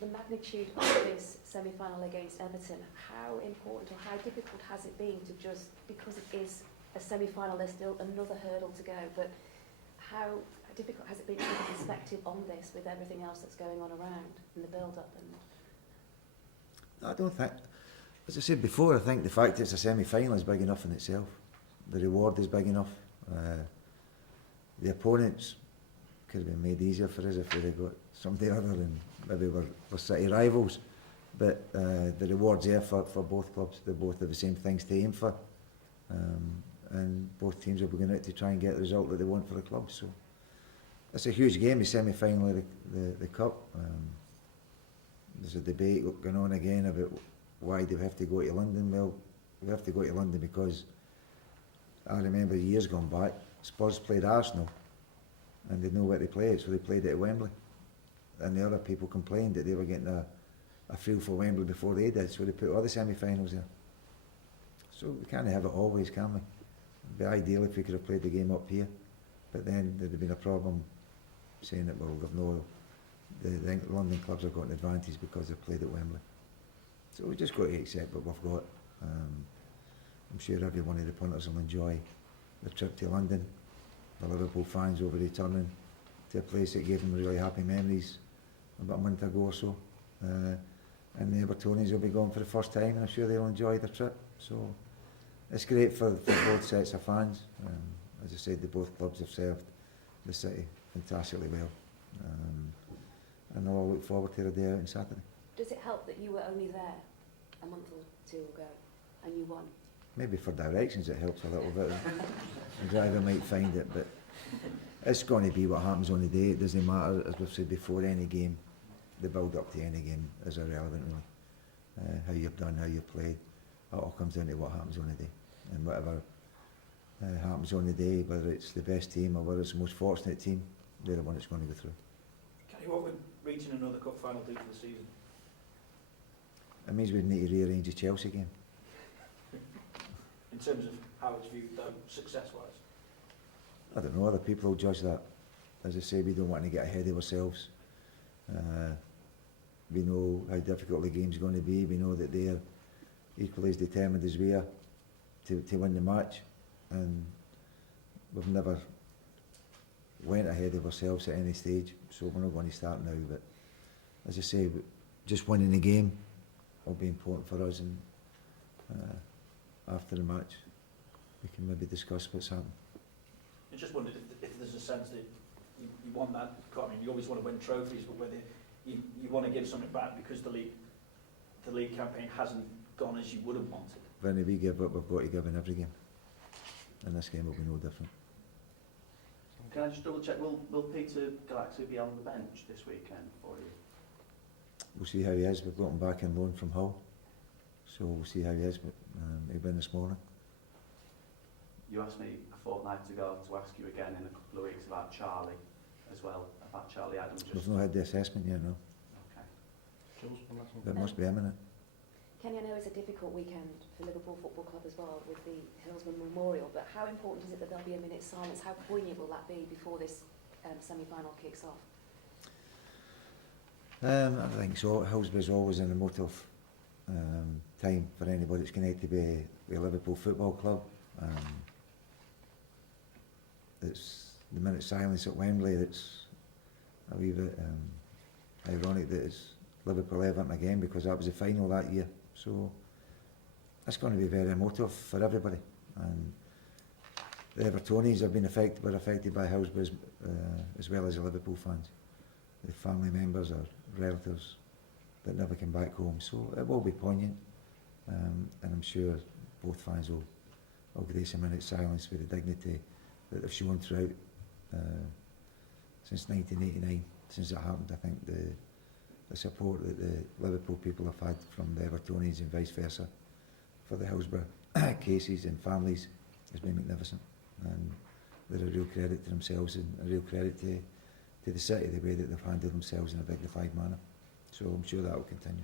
The magnitude of this semi-final against Everton, how important or how difficult has it been to just, because it is a semi-final, there's still another hurdle to go, but how difficult has it been to have a perspective on this with everything else that's going on around and the build-up? And I don't think, as I said before, I think the fact it's a semi-final is big enough in itself. The reward is big enough. The opponents could have been made easier for us if we'd have got somebody other than maybe we're City rivals. But the reward's there for both clubs. They both have the same things to aim for. And both teams will be going out to try and get the result that they want for the club. So it's a huge game, the semi-final of the Cup. There's a debate going on again about why do we have to go to London. Well, we have to go to London because I remember years gone back, Spurs played Arsenal and they know where they play it, so they played it at Wembley. And the other people complained that they were getting a feel for Wembley before they did, so they put all the semi-finals there. So we can't have it always, can we? It'd be ideal if we could have played the game up here, but then there'd have been a problem saying that, well, the London clubs have got an advantage because they've played at Wembley. So we just got to accept what we've got. I'm sure every one of the punters will enjoy the trip to London. The Liverpool fans will be returning to a place that gave them really happy memories about a month ago or so. And the Evertonians will be going for the first time, and I'm sure they'll enjoy their trip. So it's great for both sets of fans. As I said, both clubs have served the city fantastically well. And they'll all look forward to their day out on Saturday. Does it help that you were only there a month or two ago and you won? Maybe for directions it helps a little bit. The driver might find it, but it's going to be what happens on the day. It doesn't matter, as we've said before, any game, the build up to any game is irrelevant really. How you've done, how you've played, it all comes down to what happens on the day. And whatever happens on the day, whether it's the best team or whether it's the most fortunate team, they're the one that's going to go through. Kenny, what would reaching another cup final do for the season? It means we'd need to rearrange the Chelsea game. In terms of how it's viewed, though, success-wise? I don't know, other people will judge that. As I say, we don't want to get ahead of ourselves. We know how difficult the game's going to be. We know that they're equally as determined as we are to win the match. And we've never went ahead of ourselves at any stage, so we're not going to start now. But as I say, just winning the game will be important for us, and after the match we can maybe discuss what's happened. I just wondered if there's a sense that you want that. I mean, you always want to win trophies, but whether you want to give something back because the league campaign hasn't gone as you would have wanted. When we give up, we've got to give in every game, and this game will be no different. Can I just double check, will Peter Galaxy be on the bench this weekend for you? We'll see how he is. We've got him back in loan from Hull, so we'll see how he is. But he'll be in this morning. You asked me a fortnight ago to ask you again in a couple of weeks about Charlie as well, about Charlie Adams. We've not had the assessment yet, no. Okay. But it must be imminent. Kenny, I know it's a difficult weekend for Liverpool Football Club as well with the Hillsman Memorial, but how important is it that there'll be a minute's silence? How poignant will that be before this semi-final kicks off? I think so. Hillsborough's always an emotive time for anybody that's connected with Liverpool Football Club. It's the minute silence at Wembley. It's a wee bit ironic that it's Liverpool Everton again, because that was the final that year. So it's going to be very emotive for everybody. And the Evertonians have been affected by Hillsborough as well as the Liverpool fans. The family members or relatives that never came back home. So it will be poignant, and I'm sure both fans will grace a minute's silence for the dignity that they've shown throughout since 1989, since it happened. I think the support that the Liverpool people have had from the Evertonians and vice versa for the Hillsborough cases and families has been magnificent, and they're a real credit to themselves and a real credit to the city, the way that they've handled themselves in a dignified manner. So I'm sure that will continue.